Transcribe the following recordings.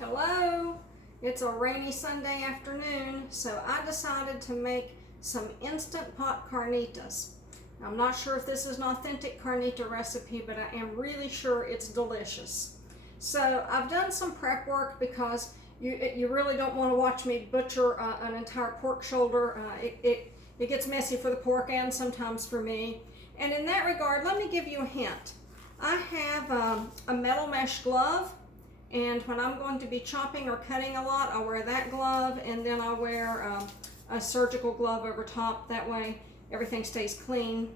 Hello, it's a rainy Sunday afternoon, so I decided to make some instant pot carnitas. I'm not sure if this is an authentic carnita recipe, but I am really sure it's delicious. So I've done some prep work because you really don't want to watch me butcher an entire pork shoulder. It gets messy for the pork and sometimes for me. And in that regard, let me give you a hint. I have a metal mesh glove, and when I'm going to be chopping or cutting a lot, I'll wear that glove, and then I'll wear a surgical glove over top. That way everything stays clean.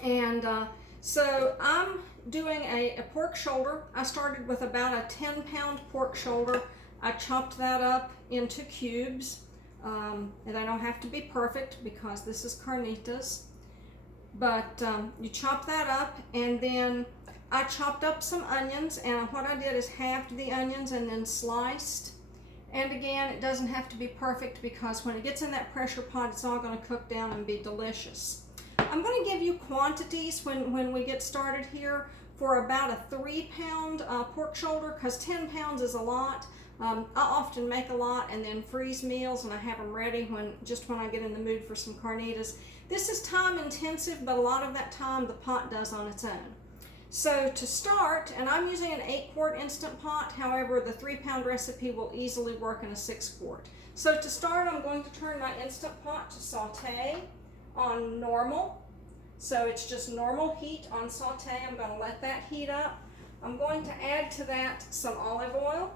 And so I'm doing a pork shoulder. I started with about a 10-pound pork shoulder. I chopped that up into cubes. And they don't have to be perfect because this is carnitas. But you chop that up, and then I chopped up some onions, and what I did is halved the onions and then sliced. And again, it doesn't have to be perfect because when it gets in that pressure pot, it's all going to cook down and be delicious. I'm going to give you quantities when we get started here for about a 3-pound pork shoulder, because 10 pounds is a lot. I often make a lot and then freeze meals, and I have them ready just when I get in the mood for some carnitas. This is time intensive, but a lot of that time the pot does on its own. So to start, and I'm using an 8-quart instant pot, however the 3-pound recipe will easily work in a 6-quart. So to start, I'm going to turn my instant pot to saute on normal. So it's just normal heat on saute. I'm going to let that heat up. I'm going to add to that some olive oil.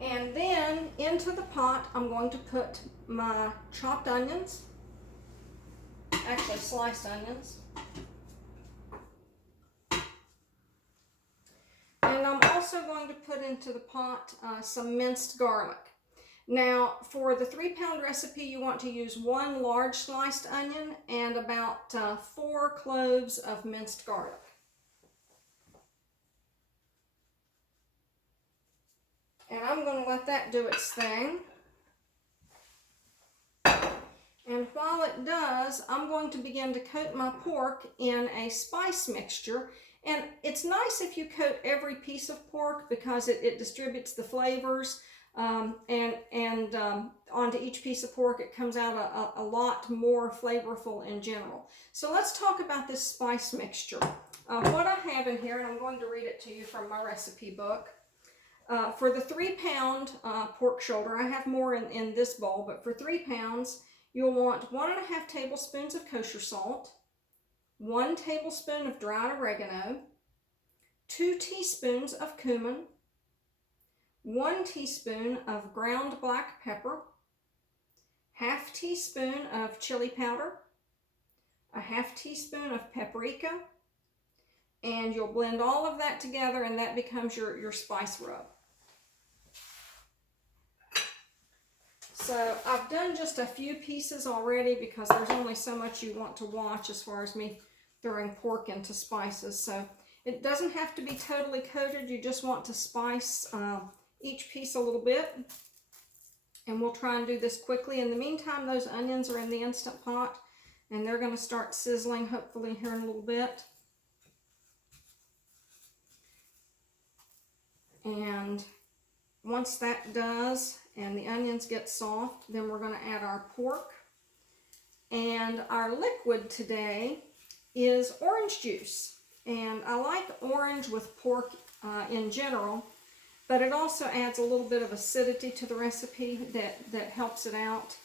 And then into the pot, I'm going to put my chopped onions, actually sliced onions. And I'm also going to put into the pot some minced garlic. Now, for the 3-pound recipe, you want to use 1 large sliced onion and about 4 cloves of minced garlic. And I'm going to let that do its thing. And while it does, I'm going to begin to coat my pork in a spice mixture. And it's nice if you coat every piece of pork because it distributes the flavors. And onto each piece of pork, it comes out a lot more flavorful in general. So let's talk about this spice mixture. What I have in here, and I'm going to read it to you from my recipe book. For the 3-pound pork shoulder, I have more in this bowl, but for 3 pounds, you'll want 1.5 tablespoons of kosher salt, 1 tablespoon of dried oregano, 2 teaspoons of cumin, 1 teaspoon of ground black pepper, 1/2 teaspoon of chili powder, 1/2 teaspoon of paprika, and you'll blend all of that together, and that becomes your spice rub. So I've done just a few pieces already because there's only so much you want to watch as far as me throwing pork into spices. So it doesn't have to be totally coated. You just want to spice each piece a little bit. And we'll try and do this quickly. In the meantime, those onions are in the Instant Pot, and they're going to start sizzling hopefully here in a little bit. And once that does and the onions get soft, then we're going to add our pork. And our liquid today is orange juice. And I like orange with pork in general, but it also adds a little bit of acidity to the recipe that helps it out.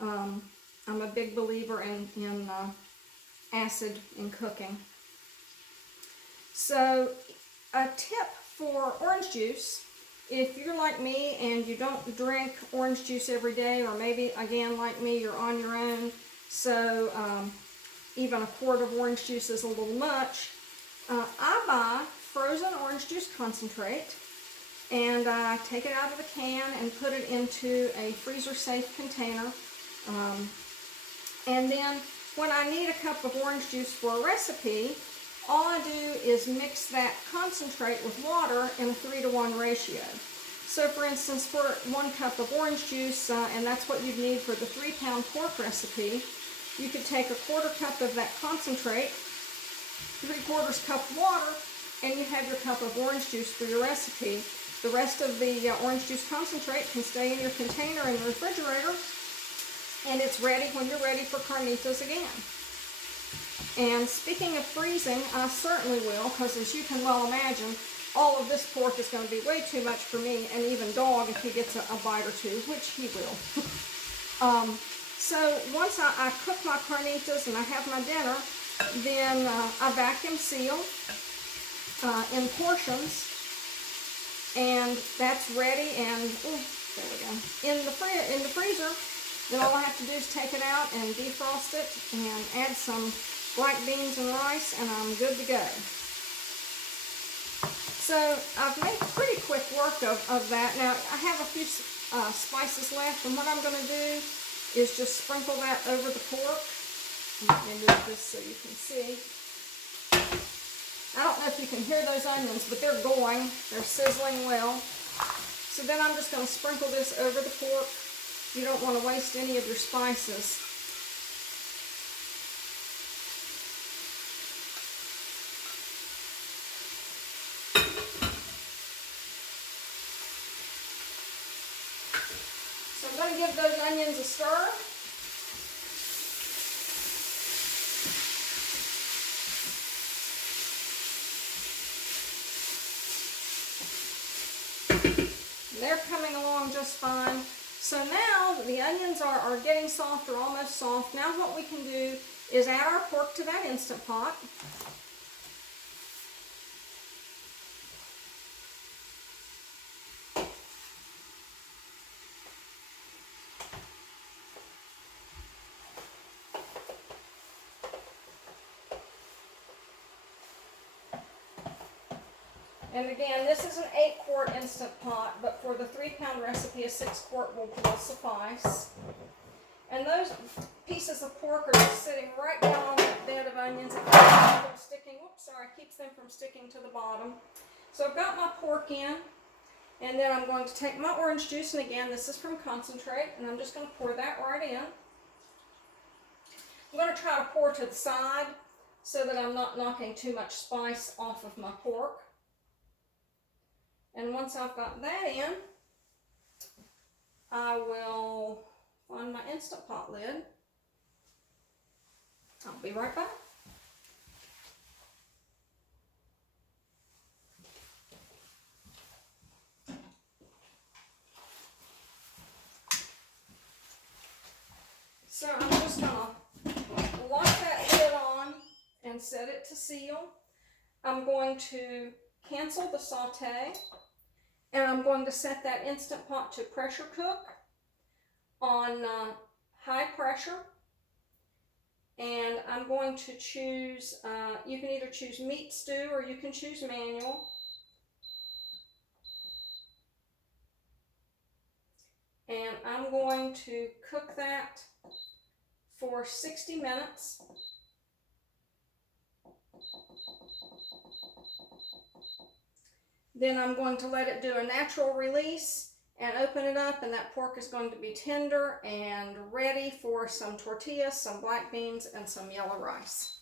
I'm a big believer in acid in cooking. So a tip for orange juice: if you're like me and you don't drink orange juice every day, or maybe again like me, you're on your own, so even a quart of orange juice is a little much, I buy frozen orange juice concentrate, and I take it out of the can and put it into a freezer safe container. And then when I need a cup of orange juice for a recipe, all I do is mix that concentrate with water in a 3-to-1 ratio. So for instance, for 1 cup of orange juice, and that's what you'd need for the 3-pound pork recipe, you could take a 1/4 cup of that concentrate, 3/4 cup of water, and you have your cup of orange juice for your recipe. The rest of the orange juice concentrate can stay in your container in the refrigerator, and it's ready when you're ready for carnitas again. And speaking of freezing, I certainly will, because as you can well imagine, all of this pork is going to be way too much for me, and even Dog if he gets a bite or two, which he will. So once I cook my carnitas and I have my dinner, then I vacuum seal in portions, and that's ready. And there we go, in the freezer. Then all I have to do is take it out and defrost it and add some black beans and rice, and I'm good to go. So I've made pretty quick work of that. Now I have a few spices left, and what I'm going to do is just sprinkle that over the pork. Let me move this so you can see. I don't know if you can hear those onions, but they're going. They're sizzling well. So then I'm just going to sprinkle this over the pork. You don't want to waste any of your spices. So I'm going to give those onions a stir. They're coming along just fine. So now the onions are getting soft or almost soft. Now what we can do is add our pork to that Instant Pot. And again, this is an 8-quart Instant Pot, but for the 3-pound recipe, a 6-quart will suffice. And those pieces of pork are just sitting right down on that bed of onions. It keeps them from sticking, keeps them from sticking to the bottom. So I've got my pork in, and then I'm going to take my orange juice, and again, this is from concentrate, and I'm just going to pour that right in. I'm going to try to pour to the side so that I'm not knocking too much spice off of my pork. And once I've got that in, I will find my Instant Pot lid. I'll be right back. So I'm just going to lock that lid on and set it to seal. I'm going to cancel the saute, and I'm going to set that Instant Pot to pressure cook on high pressure. And I'm going to choose, you can either choose meat stew or you can choose manual. And I'm going to cook that for 60 minutes. Then I'm going to let it do a natural release and open it up, and that pork is going to be tender and ready for some tortillas, some black beans, and some yellow rice.